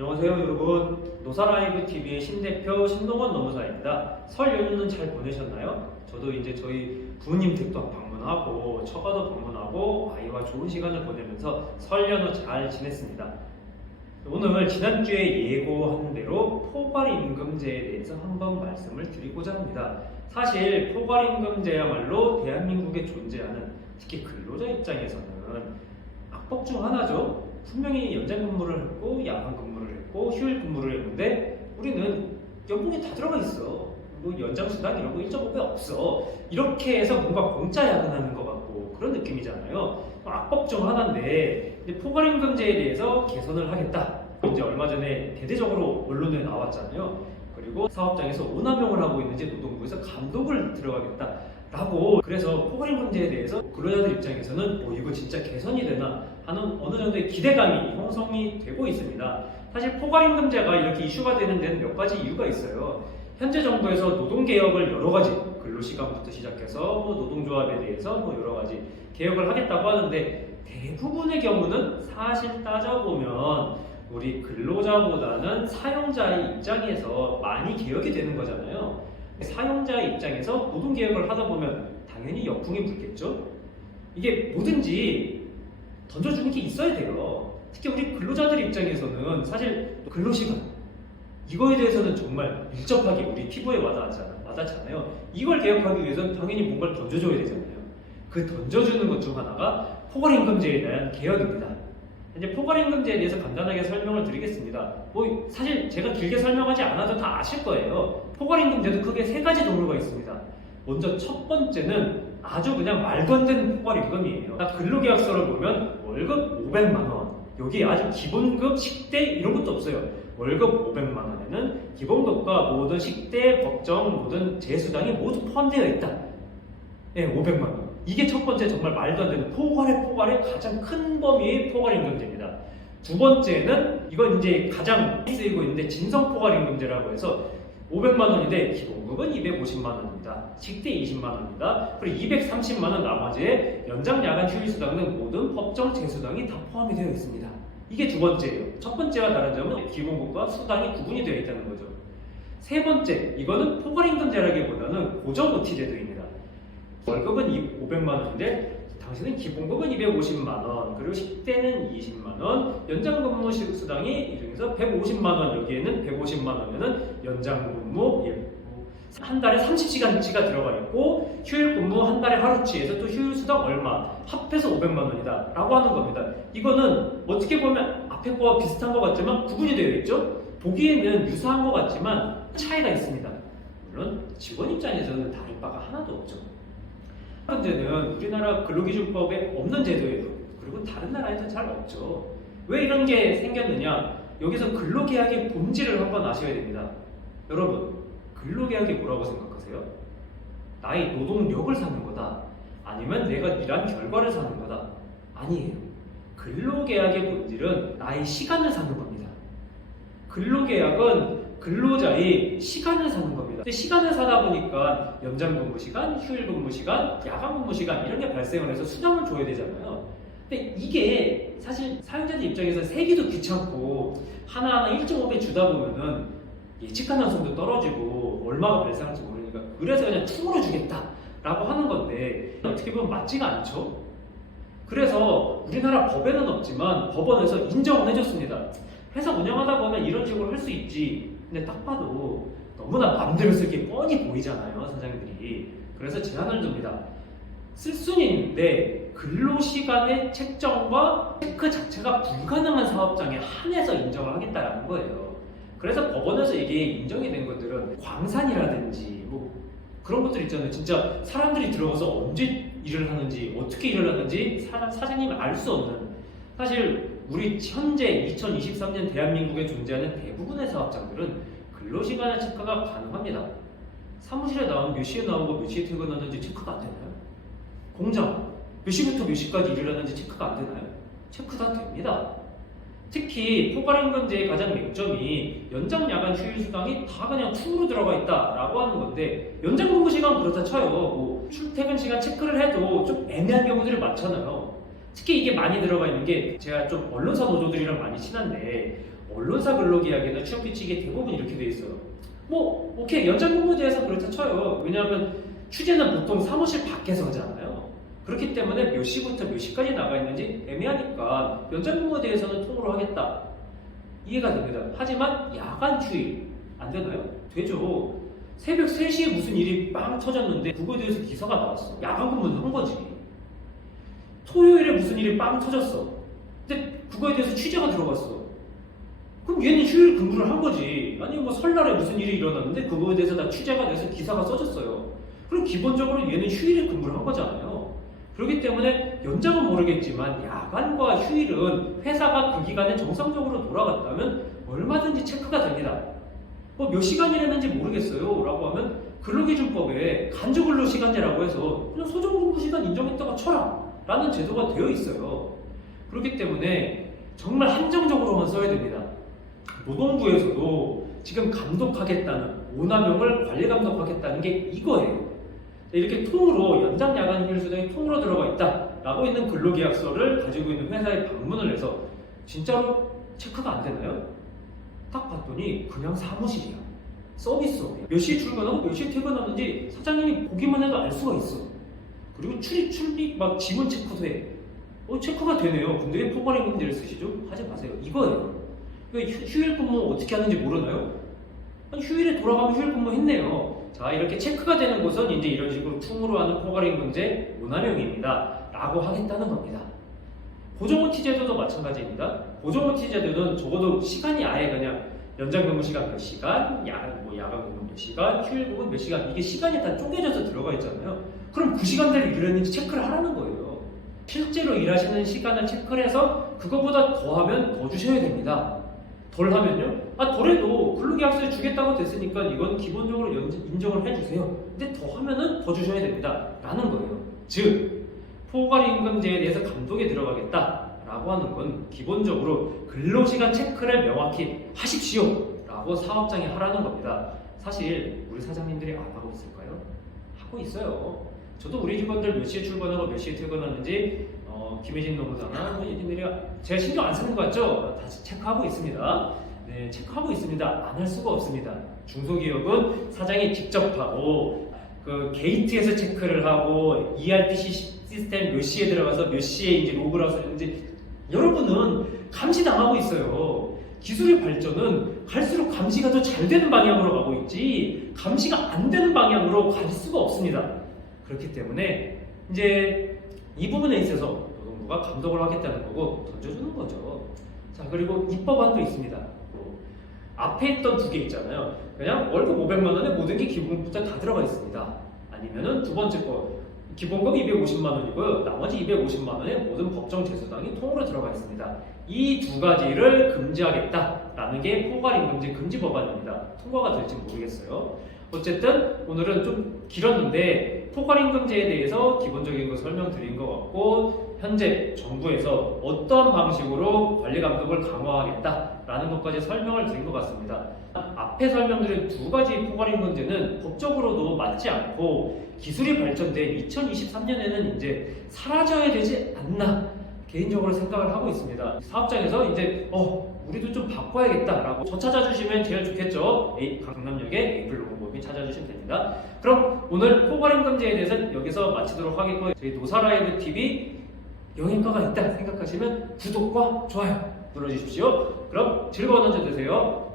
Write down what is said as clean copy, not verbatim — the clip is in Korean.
안녕하세요 여러분, 노사라이브TV의 신대표 신동원 노무사입니다. 설 연휴는 잘 보내셨나요? 저도 이제 저희 부모님 댁도 방문하고 처가도 방문하고 아이와 좋은 시간을 보내면서 설 연휴 잘 지냈습니다. 오늘 지난주에 예고한 대로 포괄임금제에 대해서 한번 말씀을 드리고자 합니다. 사실 포괄임금제야말로 대한민국에 존재하는 특히 근로자 입장에서는 악법 중 하나죠. 분명히 연장 근무를 했고 야간 근무를 했고 휴일 근무를 했는데 우리는 연봉이 다 들어가 있어. 뭐 연장 수당 이런 거 1.5배 없어. 이렇게 해서 뭔가 공짜 야근하는 것 같고 그런 느낌이잖아요. 악법 중 하나인데 포괄임금제에 대해서 개선을 하겠다. 이제 얼마 전에 대대적으로 언론에 나왔잖아요. 그리고 사업장에서 오남용을 하고 있는지 노동부에서 감독을 들어가겠다라고. 그래서 포괄임금제에 대해서 근로자들 입장에서는 이거 진짜 개선이 되나 하는 어느 정도의 기대감이 형성이 되고 있습니다. 사실 포괄임금제가 이렇게 이슈가 되는 데는 몇 가지 이유가 있어요. 현재 정부에서 노동개혁을 여러 가지, 근로시간부터 시작해서 노동조합에 대해서 여러 가지 개혁을 하겠다고 하는데 대부분의 경우는 사실 따져보면 우리 근로자보다는 사용자의 입장에서 많이 개혁이 되는 거잖아요. 사용자의 입장에서 노동개혁을 하다 보면 당연히 역풍이 불겠죠. 이게 뭐든지 던져주는 게 있어야 돼요. 특히 우리 근로자들 입장에서는 사실 근로시간 이거에 대해서는 정말 밀접하게 우리 피부에 와닿잖아요. 이걸 개혁하기 위해서는 당연히 뭔가를 던져줘야 되잖아요. 그 던져주는 것 중 하나가 포괄임금제에 대한 개혁입니다. 이제 포괄임금제에 대해서 간단하게 설명을 드리겠습니다. 사실 제가 길게 설명하지 않아도 다 아실 거예요. 포괄임금제도 크게 세 가지 종류가 있습니다. 먼저 첫 번째는 아주 그냥 말도 안 되는 포괄임금이에요. 근로계약서를 보면 월급 500만 원, 여기 아주 기본급, 식대 이런 것도 없어요. 월급 500만 원에는 기본급과 모든 식대, 법정, 모든 재수당이 모두 포함되어 있다. 네, 500만 원. 이게 첫 번째 정말 말도 안 되는 포괄의 가장 큰 범위의 포괄임금제입니다. 두 번째는 이건 이제 가장 쓰이고 있는데 진성포괄임금제라고 해서 500만 원인데 기본급은 250만 원입니다. 식대 20만 원입니다. 그리고 230만 원 나머지에 연장 야간 휴일수당 등 모든 법정 재수당이 다 포함이 되어 있습니다. 이게 두 번째예요. 첫 번째와 다른 점은 기본급과 수당이 구분이 되어 있다는 거죠. 세 번째, 이거는 포괄임금제라기보다는 고정 OT 제도입니다. 월급은 500만 원인데 당신은 기본급은 250만 원, 그리고 식대는 20만 원, 연장근무 수당이 이 중에서 150만 원, 여기에는 150만 원에는 연장근무 한 달에 30시간치가 들어가 있고 휴일 근무 한 달에 하루치에서 또 휴일 수당 얼마 합해서 500만 원이다 라고 하는 겁니다. 이거는 어떻게 보면 앞에 거와 비슷한 것 같지만 구분이 되어 있죠. 보기에는 유사한 것 같지만 차이가 있습니다. 물론 직원 입장에서는 다를 바가 하나도 없죠. 현재는 우리나라 근로기준법에 없는 제도예요. 그리고 다른 나라에도 잘 없죠. 왜 이런 게 생겼느냐? 여기서 근로계약의 본질을 한번 아셔야 됩니다. 여러분, 근로계약이 뭐라고 생각하세요? 나의 노동력을 사는 거다. 아니면 내가 일한 결과를 사는 거다. 아니에요. 근로계약의 본질은 나의 시간을 사는 겁니다. 근로계약은 근로자의 시간을 사는 겁니다. 근데 시간을 사다 보니까 연장 근무 시간, 휴일 근무 시간, 야간 근무 시간 이런 게 발생을 해서 수당을 줘야 되잖아요. 근데 이게 사실 사용자들 입장에서 세기도 귀찮고 하나하나 1.5배 주다 보면은 예측 가능성도 떨어지고 얼마가 발생할지 모르니까 그래서 그냥 퉁으로 주겠다라고 하는 건데 어떻게 보면 맞지가 않죠. 그래서 우리나라 법에는 없지만 법원에서 인정을 해줬습니다. 회사 운영하다 보면 이런 식으로 할 수 있지. 근데 딱 봐도 너무나 마음대로 쓸 게 뻔히 보이잖아요, 사장님들이. 그래서 제한을 둡니다. 쓸 수는 있는데 근로시간의 책정과 체크 자체가 불가능한 사업장에 한해서 인정을 하겠다라는 거예요. 그래서 법원에서 이게 인정이 된 것들은 광산이라든지 그런 것들 있잖아요. 진짜 사람들이 들어가서 언제 일을 하는지 어떻게 일을 하는지 사장님이 알 수 없는, 사실 우리 현재 2023년 대한민국에 존재하는 대부분의 사업장들은 근로시간의 체크가 가능합니다. 사무실에 나오면 몇 시에 나오고 몇 시에 퇴근하는지 체크가 안 되나요? 공장 몇 시부터 몇 시까지 일을 하는지 체크가 안 되나요? 체크 다 됩니다. 특히 포괄임금제의 가장 맹점이 연장 야간 휴일 수당이 다 그냥 퉁으로 들어가 있다라고 하는 건데, 연장 근무 시간 그렇다 쳐요. 출퇴근 시간 체크를 해도 좀 애매한 경우들이 많잖아요. 특히 이게 많이 들어가 있는 게, 제가 좀 언론사 노조들이랑 많이 친한데 언론사 근로계약에는 취업규칙이 대부분 이렇게 돼 있어요. 뭐 오케이 연장근무제에서 그렇다 쳐요. 왜냐하면 취재는 보통 사무실 밖에서 하잖아요. 그렇기 때문에 몇 시부터 몇 시까지 나가 있는지 애매하니까 연장근무제에서는 통으로 하겠다. 이해가 됩니다. 하지만 야간 휴일 안 되나요? 되죠. 새벽 3시에 무슨 일이 빵 터졌는데 그거에 대해서 기사가 나왔어. 야간 근무는 한 거지. 토요일에 무슨 일이 빵 터졌어. 근데 그거에 대해서 취재가 들어갔어. 그럼 얘는 휴일 근무를 한 거지. 아니 뭐 설날에 무슨 일이 일어났는데 그거에 대해서 다 취재가 돼서 기사가 써졌어요. 그럼 기본적으로 얘는 휴일에 근무를 한 거잖아요. 그렇기 때문에 연장은 모르겠지만 야간과 휴일은 회사가 그 기간에 정상적으로 돌아갔다면 얼마든지 체크가 됩니다. 뭐 몇 시간 일했는지 모르겠어요 라고 하면 근로기준법에 간주근로시간제라고 해서 그냥 소정근무시간 인정했다가 쳐라 라는 제도가 되어 있어요. 그렇기 때문에 정말 한정적으로만 써야 됩니다. 노동부에서도 지금 감독하겠다는 오남용을 관리 감독하겠다는 게 이거예요. 이렇게 통으로 연장 야간 휴일 수당이 통으로 들어가 있다 라고 있는 근로계약서를 가지고 있는 회사에 방문을 해서 진짜로 체크가 안 되나요? 딱 봤더니 그냥 사무실이야. 서비스업이야. 몇 시에 출근하고 몇 시에 퇴근하는지 사장님이 보기만 해도 알 수가 있어. 그리고 출입 막 지문 체크도 해. 체크가 되네요. 근데 왜 포괄임 금지를 쓰시죠? 하지 마세요. 이거예요. 휴일 근무 어떻게 하는지 모르나요? 아니, 휴일에 돌아가면 휴일 근무 했네요. 자, 이렇게 체크가 되는 곳은 이제 이런 식으로 퉁으로 하는 포괄임금제 오남용입니다. 라고 하겠다는 겁니다. 고정OT 제도도 마찬가지입니다. 고정OT 제도는 적어도 시간이 아예 그냥 연장근무 시간 몇 시간, 야간 근무 몇 시간, 휴일 근무 몇 시간 이게 시간이 다 쪼개져서 들어가 있잖아요. 그럼 그 시간대를 일했는지 체크를 하라는 거예요. 실제로 일하시는 시간을 체크를 해서 그거보다 더하면 더 주셔야 됩니다. 덜 하면요? 덜해도 근로계약서에 주겠다고 됐으니까 이건 기본적으로 인정을 해주세요. 근데 더 하면은 더 주셔야 됩니다. 라는 거예요. 즉, 포괄임금제에 대해서 감독에 들어가겠다 라고 하는 건 기본적으로 근로시간 체크를 명확히 하십시오 라고 사업장에 하라는 겁니다. 사실 우리 사장님들이 안 하고 있을까요? 하고 있어요. 저도 우리 직원들 몇 시에 출근하고 몇 시에 퇴근하는지 김혜진 노무사나 얘네들이 제가 신경 안 쓰는 것 같죠? 다 체크하고 있습니다. 네, 체크하고 있습니다. 안 할 수가 없습니다. 중소기업은 사장이 직접 하고 그 게이트에서 체크를 하고 ERP 시스템 몇 시에 들어가서 몇 시에 이제 로그를 해서 이제 여러분은 감시당하고 있어요. 기술의 발전은 갈수록 감시가 더 잘 되는 방향으로 가고 있지 감시가 안 되는 방향으로 갈 수가 없습니다. 그렇기 때문에 이제 이 부분에 있어서 노동부가 감독을 하겠다는 거고 던져주는 거죠. 자, 그리고 입법안도 있습니다. 앞에 있던 두 개 있잖아요. 그냥 월급 500만 원에 모든 게 기본부터 다 들어가 있습니다. 아니면은 두 번째 거 기본급 250만 원이고요. 나머지 250만 원에 모든 법정 제수당이 통으로 들어가 있습니다. 이 두 가지를 금지하겠다라는 게 포괄임금제 금지 법안입니다. 통과가 될지 모르겠어요. 어쨌든 오늘은 좀 길었는데 포괄임금제에 대해서 기본적인 거 설명드린 것 같고 현재 정부에서 어떤 방식으로 관리 감독을 강화하겠다라는 것까지 설명을 드린 것 같습니다. 앞에 설명드린 두 가지 포괄임금제는 법적으로도 맞지 않고 기술이 발전돼 2023년에는 이제 사라져야 되지 않나 개인적으로 생각을 하고 있습니다. 사업장에서 이제 우리도 좀 바꿔야겠다라고 저 찾아주시면 제일 좋겠죠. 강남역에 에이플로고법인 찾아주시면 됩니다. 그럼 오늘 포괄임금제에 대해서는 여기서 마치도록 하겠고요. 저희 노사라이브 TV 영향가가 있다 생각하시면 구독과 좋아요 눌러주십시오. 그럼 즐거운 한주 되세요.